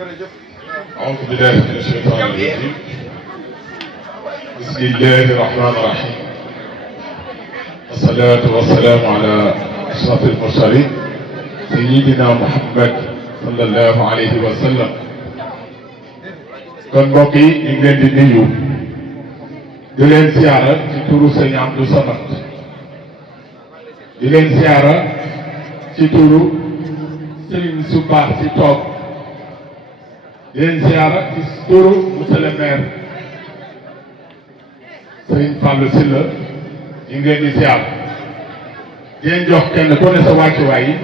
أعوذ بالله من الشيطان الرجيم بسم الله الرحمن الرحيم والصلاة والسلام على أشرف المرسلين سيدنا محمد صلى الله عليه وسلم kon mbokk yi ñu ngi leen di nuyu di leen siyaara ci turu sëñ Abdou Samad di leen siyaara ci turu sëriñ su baax si toog di leen siyaara ci turu monsieur le maire sëriñ Fallou Sylla ñu ngi leen di siyaara di leen jox kenn ku ne sa wàccuwaay yi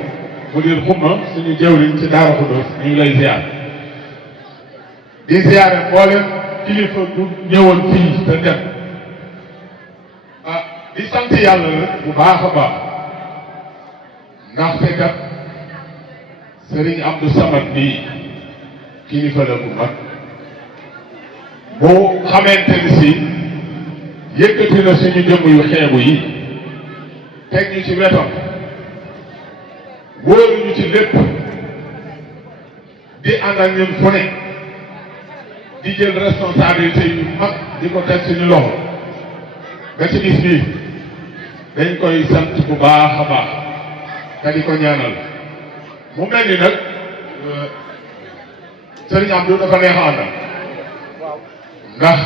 mu dir xuma suñu jëwriñ ci Daara Khoudoss ñu ngi lay siyaara di siyaare mboolem kilifa du ñëwoon fii te dem di sant yàlla la bu baax a baax ndaxte kat Serigne Abdou Samad bii kilifa la bu mag boo xamante ni si yëkkati na suñu jëmm yu xeebu yi teg ñu ci wetam wóoruñu ci lépp di ànd ak ñun fu ne di jël responsabilité yu mag di ko teg suñu loxo ba ci bis bii dañ koy sant bu baax a baax te di ko ñaanal mu mel ni nag Serigne Abdou dafa neex a àndal ndax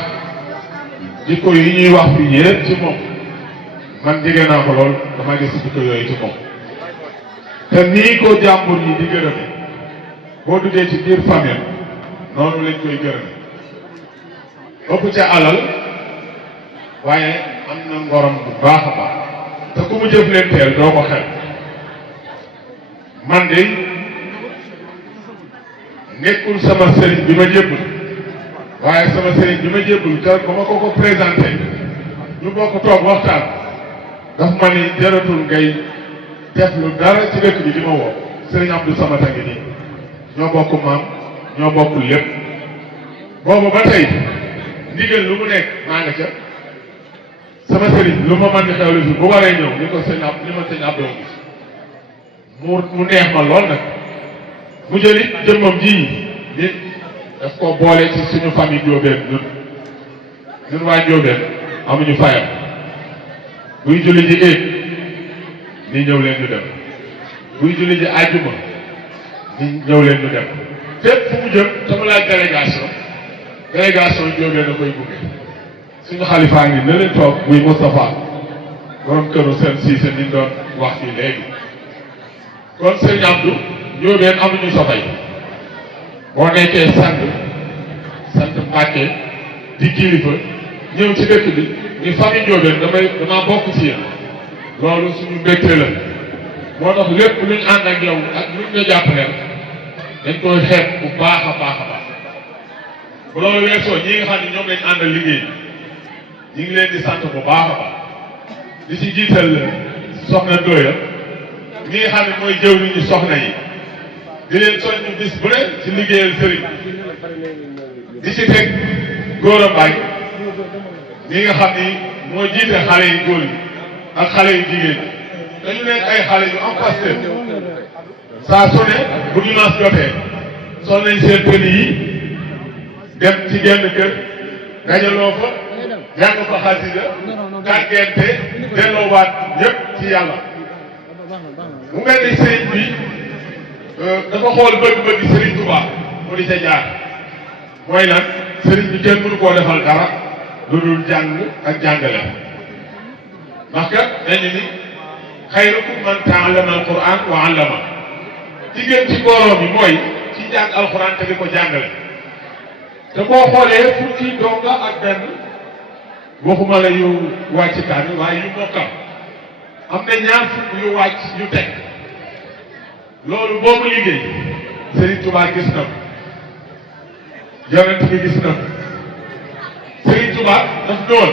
jikko yi ñuy wax fii yépp ci moom man jege naa ko lool dama gis jikko yooyu ci moom te nii ko jàmbur yi di gërëme boo duggee ci biir famille noonu lañ koy gërëme ëpp ca alal waaye am na ngorom bu baax a baax te ku mu jëf leen teel doo ko xel man de nekkul sama sëriñ bi ma jébbul waaye sama sëriñ bi ma jébbul te ba ma ko présenté ñu bokk toog waxtaan daf ma ni jaratul ngay def lu dara ci dëkk bi di ma woo sëriñ Abdou Samad a ngi nii ñoo bokk maam ñoo bokk lépp boobu ba tey ndigal lu mu nekk maa nga ca sama sëriñ lu ma mën di xewle fi bu waree ñëw ni ko sëñ ab ni ma sëñ Abdou gis mu neex ma lool nag mu jëlit jëmmam ji nit daf ko boole ci suñu famille Ndiobène ñun waa Ndiobène amuñu fayam buy julli ji éeg ni ñëw leen ñu dem buy julli ji àjjuma ni ñëw leen ñu dem fépp fu mu jëm te mu laaj délégation Ndiobène da koy gunge suñu xalifaa ngi ne leen toog muy Moustapha borom këru seen siise ni doon wax fii léegi kon sëñ Abdou Ndiobène amuñu sa fay boo nekkee sant Mbàkke di kilifa ñëw ci dëkk bi ni famille Ndiobène dama bokk ci yéen loolu suñu mbégte la moo tax lépp luñ ànd ak yow ak luñ nga jàpp leen dañ koy xeeb bu baax a baax a baax bu loolu weesoo ñi nga xam ne ñoom lañ àndal liggéey ñi ngi leen di sant bu baax a baax di ci jiital soxna Ndoya ñi nga xam ne mooy jëwriñu soxna yi di leen soññu bis bu ne ci liggéeyal sëriñ di ci teg góor a mbaay ñi nga xam ni moo jiite xale yu góor yi ak xale yu jigéen ñi dañu nekk ay xale yu am pasteur saa su ne bu dimanche jotee sol nañ seen tenue yi dem ci genn kër dajaloo fa jàng fa xasida gàggente delloowaat ñëpp ci yàlla mu mel ni sëriñ bi dafa xool bëgg-bëgg sëriñ Touba mu di ca jaar mooy lan sëriñ bi kenn mënu koo defal dara lu dul jàng ak jàngale ndax kat dañu ni xayrukum man ta'allama al-Qur'an wa 'allama ci gën ci mbooloo bi mooy ci jàng alxuraan te di ko jàngale te boo xoolee fukki donga ak benn waxuma la yu wàcc tànn waaye yu mokkam am na ñaar fukk yu wàcc yu teg loolu boobu liggéey Serigne Touba gis na ko yonent bi gis na ko Serigne Touba daf doon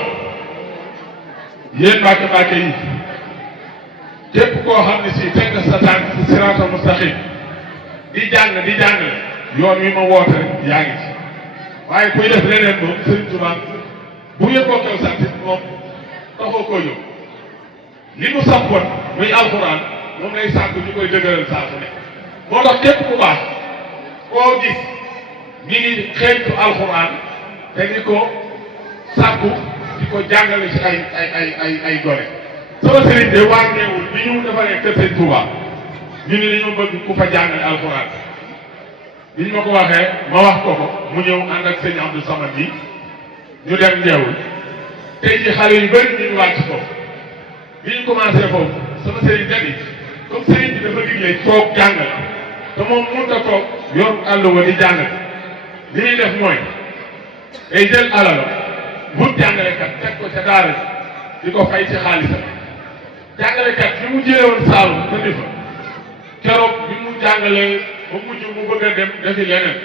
yéen Mbàkke yi képp koo xam ne si teg nga sa tànk ci siraatal mustaqim di jàng yoon wi ma woote rek yaa ngi ci waaye kuy def leneen moom Serigne Touba bu ngeen bokkee sant moom taxoo koo jóg li mu sampoon muy alxuraan moom lay sàkk ñu koy dëgëral saa su ne moo tax képp ku baax koo gis ñi ngi xeeñtu alxuraan te di ko sàkku di ko jàngale ci ay gone. sama sëriñ de wàññeewul bi ñu defaree kër sëñ Touba ñu ne dañoo bëgg ku fa jàngale alxuraan bi ñu ma ko waxee ma wax ko mu ñëw ànd ak sëñ Abdou Samad bi ñu dem Njeewul tey ji xale yu bëri ñu ngi wàcc foofu bi ñu commencé foofu sama sëriñ dani comme sëriñ bi dafa digle toog jàngale te moom mënut a toog yor àll wa di jàngale li ñuy def mooy day jël alal wut jàngalekat teg ko ca daara di ko fay ci xaalisam jàngalekat bi mu jëlee woon Saalum te di fa keroog bi mu jàngalee ba mujj mu bëgg a dem defi leneen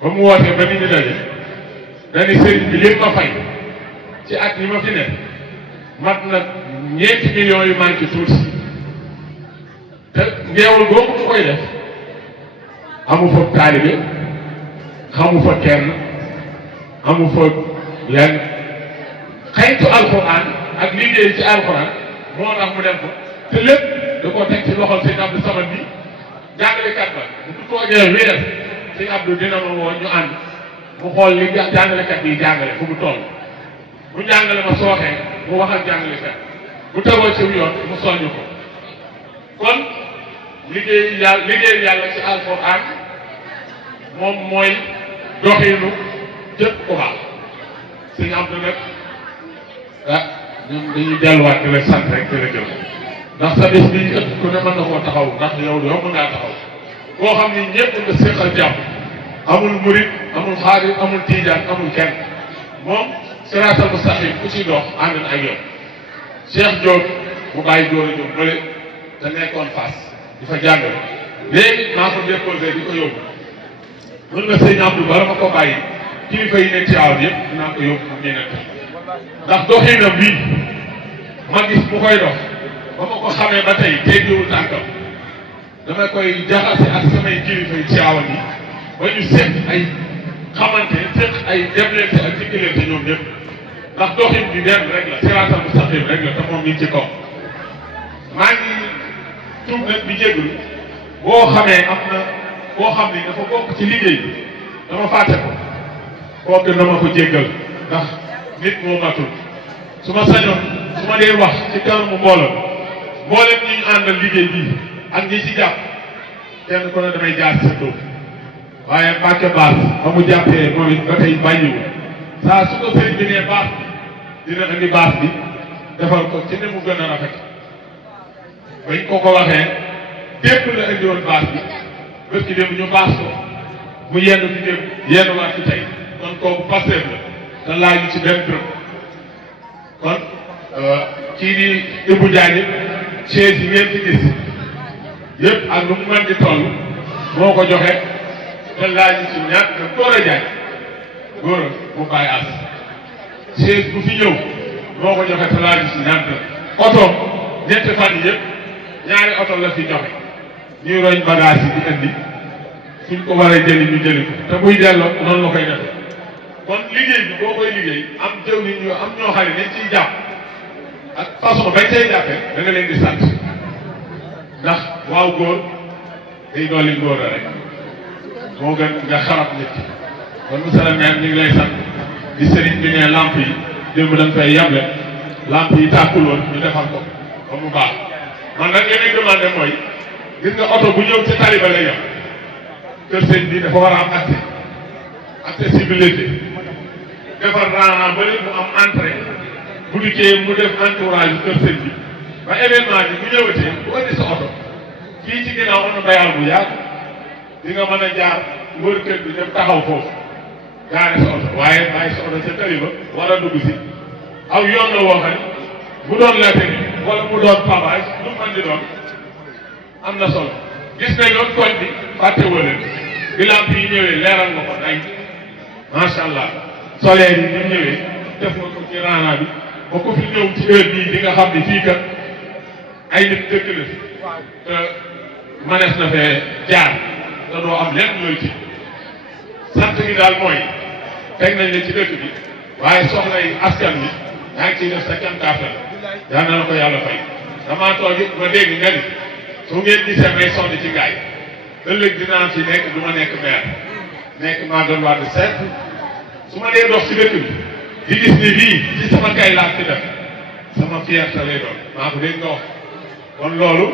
ba mu wootee ba nit ñi daje dañuy sëriñ bi lépp ma fay ci at yi ma fi ne mat na ñeenti millions yu manqué tuuti te Njeewul googu mu koy def amu fa taalibe xamu fa kenn amu fa lenn xaytu alxuraan ak liggéey ci alxuraan moo tax mu dem ko te lépp da koo teg ci loxol sëñ Abdou Samad bi jàngalekat ba bu toogee weer sëñ Abdou dina ma woo ñu ànd mu xool li jàngalekat bi jàngale fu mu toll bu jàngale ma sooxee mu wax ak jàngalekat bu tegoo ci yoon mu soññ ko kon liggéey yàlla ci alxuraan moom mooy doxinu jëpp ku baax sëñ Abdou nag ñun dañuy delluwaat di la sant rek di la jël ndax sa bés bi ëpp ku ne mën na koo taxaw ndax yow mën ngaa taxaw koo xam ni ñëpp nga séqal jàmm amul murit amul xaadir amul tiijaan amul kenn moom siraatal mustaqim ku ci dox ànd na ak yow Cheikh Diop mu bàyyi Dior a Diop bële te nekkoon Fass di fa jàngale léegi maa ko déposé di ko yóbbu mën nga sëñ Abdou bala ma ko bàyyi kilifa yi ne Tiwaawan yëpp dinaa ko yóbbu mu génnante ndax doxinam bii ma gis mu koy dox ba ma ko xamee ba tey teggiwul tànkam dama koy jaxase ak samay kilifa yi Tiwaawan yi ba ñu seet ay xamante seet ay demlante ak dikkilante ñoom ñëpp ndax doxin bi benn rek la siraatal mustaqim rek la te moom ñu ci kaw maa ngi tuub nag bi jégalu boo xamee am na boo xam ni dafa bokk ci liggéey bi dama fàtte ko kooku dama ko jéggal ndax nit moo matul su ma sañoon su ma dee wax ci kanamu mbooloo ñi ñu àndal liggéey bii ak ñi ci jàpp kenn ku ne damay jaar ci sa tur waaye Mbacke Baas ba mu jàppee moom it ba tey bàyyiwul saa su ko sëriñ bi nee baas bi dina indi baas bi defal ko ci ne mu gën a rafet bañ ko waxee dépp la indi woon baas bi bés ki dem ñu baas ko mu yenn fi dem yenn waat fi tey kon kooku pasteur la te laaj ñu ci benn dërëm kon kii di Ibou Diagne chaise yi ngeen fi gis yëpp ak lu mu mën di toll moo ko joxe te laaj ñu ci ñaar te góor a jaay góor a mu bàyyi as chaise bu fi ñëw moo ko joxe te laaj ñu ci ñaar dërëm oto ñetti fan yi yëpp ñaari oto la fi joxe ñuy roñ bagage yi di indi suñ ko waree jëli ñu jëli ko te buy delloo noonu la koy defee kon liggéey bi boo koy liggéey am jëw nit ñu am ñoo xam ne dañ ciy jàpp ak façon bañ cay jàppee da nga leen di sant ndax waaw góor day dolli góor a rek moo gën nga xarab nit ki kon monsieur le maire ñu ngi lay sant di sëriñ bi ne lamp yi démb dañ fay yable lamp yi tàkkul woon ñu defal ko ba mu baax man nag li may demandé mooy gis nga oto bu ñëw ci tali ba lay yem kër sëñ bi dafa war a am accessibilité defar raana ba léegi mu am entrée bu dikkee mu def entourage kër sëñ bi ba événement bi bu ñëwatee bu indi sa oto fii ci ginnaaw am na bayal bu yaatu di nga mën a jaar wër kër bi dem taxaw foofu gaare sa oto waaye bàyyi sa oto ca tali ba war a dugg si aw yoon la woo xam bu doon latérite wala mu doon pavage lu mu mën di doon am na solo gis nañ yoon koñ bi fàtte wala bi lamp yi ñëwee leeral nga ko day macha allah solaire yi ñu ñëwee def nga ko ci raana bi ba ko fi ñëw ci heure bii di nga xam ne fii kat ay nit dëkk la fi te manees na fee jaar te doo am lenn looy ci sant gi daal mooy teg nañ la ci dëkk bi waaye soxla yi askan bi yaa ngi ciy def sa kem kàttan yal na la ko yàlla fay damaa toog it ma dégg nga ni su ngeen gisee may sonn ci gaay ëllëg dinaa fi nekk du ma nekk maire nekk maa doon waa de simple su ma dee dox ci dëkk bi di gis ni lii ci sama kay laa ci def sama fierté lay doon maa ko dégg nga wax kon loolu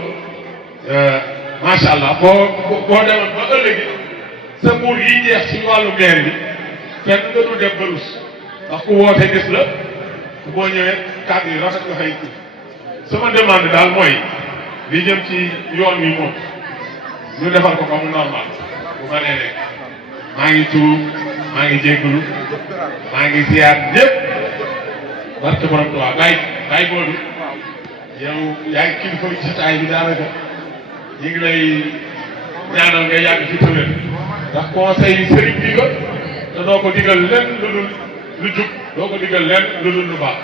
macha allah boo demoon ba ëllëg sa muur yi jeex ci wàllu maire bi fenn nga dul def barus ndax ku woote gis la ku boo ñëwee kàddu yi rafet nga fay sama demande daal mooy li jëm ci yoon wi moom ñu defal ko comme normal bu ma nee nekk maa ngi tuub maa ngi jégalu maa ngi ziar ñëpp barke borom Tuubaa Baye Modou yow yaa ngi kilifa ci jotaay bi daanaka ñu ngi lay ñaanal nga yàgg fi tëwér ndax conseil yi sëriñ bi nga te doo ko digal lenn lu dul lu jub doo ko digal lenn lu dul lu baax